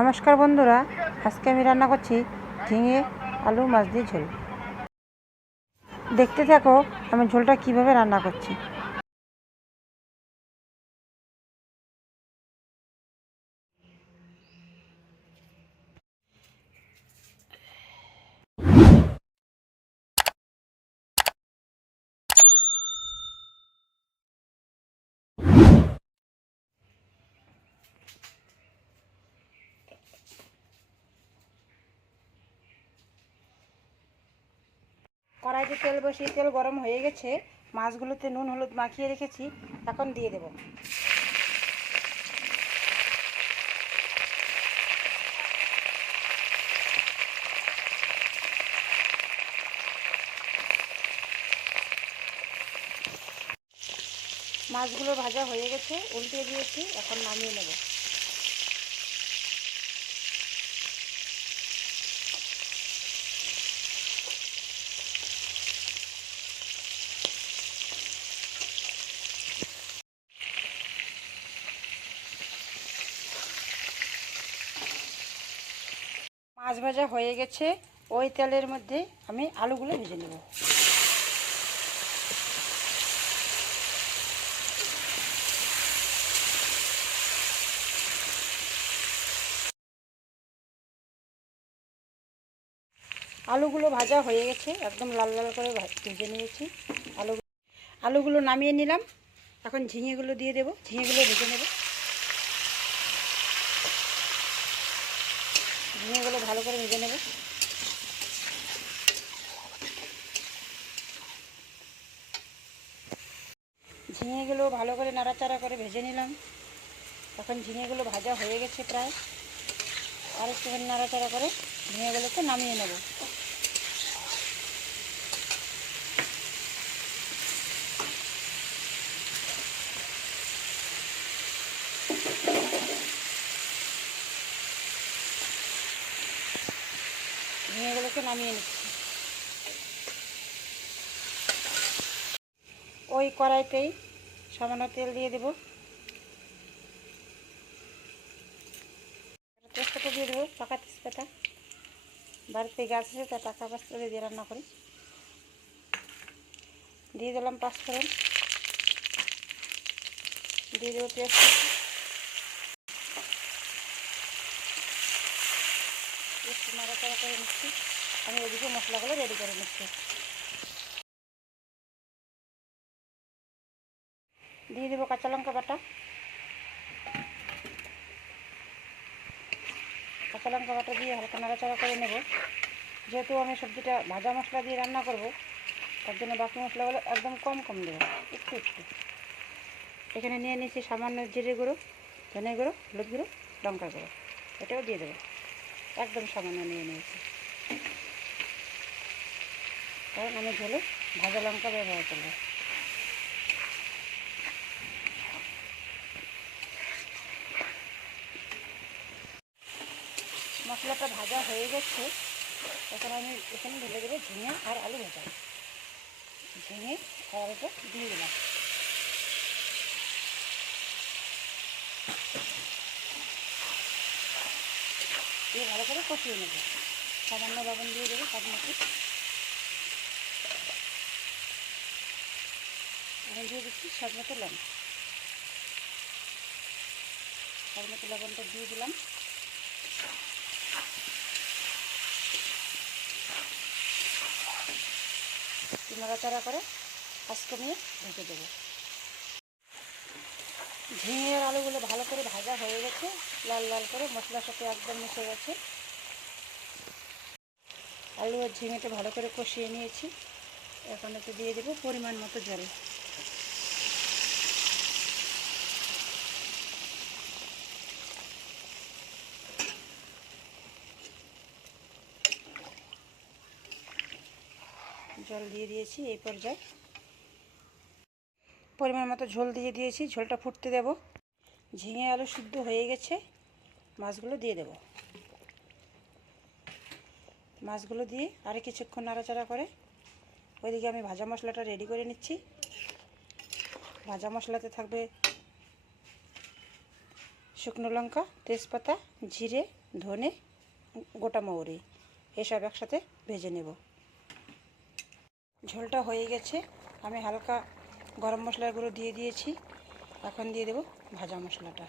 নমস্কার বন্ধুরা, আজকে আমি রান্না করছি ঝিঙে আলু মাছ দিয়ে ঝোল। দেখতে থাকো আমি ঝোলটা কীভাবে রান্না করছি। কড়াইতে তেল বসিয়ে, তেল গরম হয়ে গেছে, মাছগুলোতে নুন, হলুদ মাখিয়ে রেখেছি, এখন দিয়ে দেব। মাছগুলো ভাজা হয়ে গেছে, উল্টে দিয়েছি, এখন নামিয়ে নেব। মাছ ভাজা হয়ে গেছে। ওই তেলের মধ্যে আমি আলুগুলো ভেজে নেব। আলুগুলো ভাজা হয়ে গেছে, একদম লাল লাল করে ভেজে নিয়েছি। আলু আলুগুলো নামিয়ে নিলাম। এখন ঝিঙেগুলো দিয়ে দেবো। ঝিঙেগুলো ভেজে নেব। ঝিঙেগুলো ভালো করে ভেজে নেব। ঝিঙেগুলো ভালো করে নাড়াচাড়া করে ভেজে নিলাম। তখন ঝিঙেগুলো ভাজা হয়ে গেছে প্রায়। আর একটুখানি নাড়াচাড়া করে ঝিঙেগুলোকে নামিয়ে নেব। ঝিঙেগুলোকে নামিয়ে নিচ্ছি। ওই কড়াইতেই সামান্য তেল দিয়ে দেব। তেজপাতা দিয়ে দেবো, পাকা তেজপাতা। বাড়িতে গাছ আছে তা টাকা পাঁচফোড়ন দিয়ে রান্না করি। দিয়ে দিলাম পাঁচফোড়ন। দিয়ে দেবো পেঁয়াজ। একটু নাড়াচাড়া করে নিচ্ছি। আমি এদিকে মশলাগুলো রেডি করে নিচ্ছি। দিয়ে দেবো কাঁচা লঙ্কা বাটা। কাঁচা লঙ্কা বাটা দিয়ে হালকা নাড়াচাড়া করে নেব। যেহেতু আমি সবজিটা ভাজা মশলা দিয়ে রান্না করব, তার জন্য বাকি মশলাগুলো একদম কম কম দেবো, একটু একটু। এখানে নিয়ে নিয়েছি সামান্য জিরে গুঁড়ো, ধনে গুঁড়ো, হলুদ গুঁড়ো, লঙ্কা গুঁড়ো। এটাও দিয়ে দেবো। একদম সামান্য নিয়ে নিয়েছি। কারণ আমি ঝোলে ভাজা লঙ্কা ব্যবহার করব। মশলাটা ভাজা হয়ে গেছে, এখন আমি এখানে ঢেলে দেবো ঝিঙে আর আলু ভাজা। ঝিঙে আর আলুটা দিয়ে দিলাম। দিয়ে ভালো করে কষিয়ে নেব। সামান্য লবণ দিয়ে দেবো স্বাদ মতো। এখন দিয়ে দিচ্ছি, স্বাদ মতো লবণ। স্বাদ লবণটা দিয়ে দিলাম। নাড়াচাড়া করে আজকে নিয়ে ঢেকে দেবো। ঝিঙে আর আলুগুলো ভালো করে ভাজা হয়ে গেছে, লাল লাল করে মশলার সাথে একদম মিশে গেছে। আলু আর ঝিঙেটা ভালো করে কষিয়ে নিয়েছি। এখন একটু দিয়ে দেবো পরিমাণ মতো জল। জল দিয়ে দিয়েছি এই পর্যায়ে। পরিমাণ মতো ঝোল দিয়ে দিয়েছি, ঝোলটা ফুটতে দেব। ঝিঙে আলু সিদ্ধ হয়ে গেছে, মাছগুলো দিয়ে দেব। মাছগুলো দিয়ে আরে কিছুক্ষণ নাড়াচাড়া করে ওইদিকে আমি ভাজা মশলাটা রেডি করে নিচ্ছি। ভাজা মশলাতে থাকবে শুকনো লঙ্কা, তেজপাতা, জিরে, ধনে, গোটা মৌরি। এসব একসাথে ভেজে নেব। ঝোলটা হয়ে গেছে। আমি হালকা গরম মশলার গুঁড়ো দিয়ে দিয়েছি। এখন দিয়ে দেব ভাজা মশলাটা।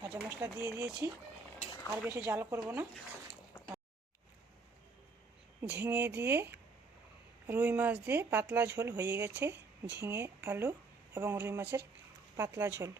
ভাজা মশলা দিয়ে দিয়েছি। আর বেশি জাল করব না। ঝিঙে দিয়ে রুই মাছ দিয়ে পাতলা ঝোল হয়ে গেছে। ঝিঙে, আলু এবং রুই মাছের পাতলা ঝোল।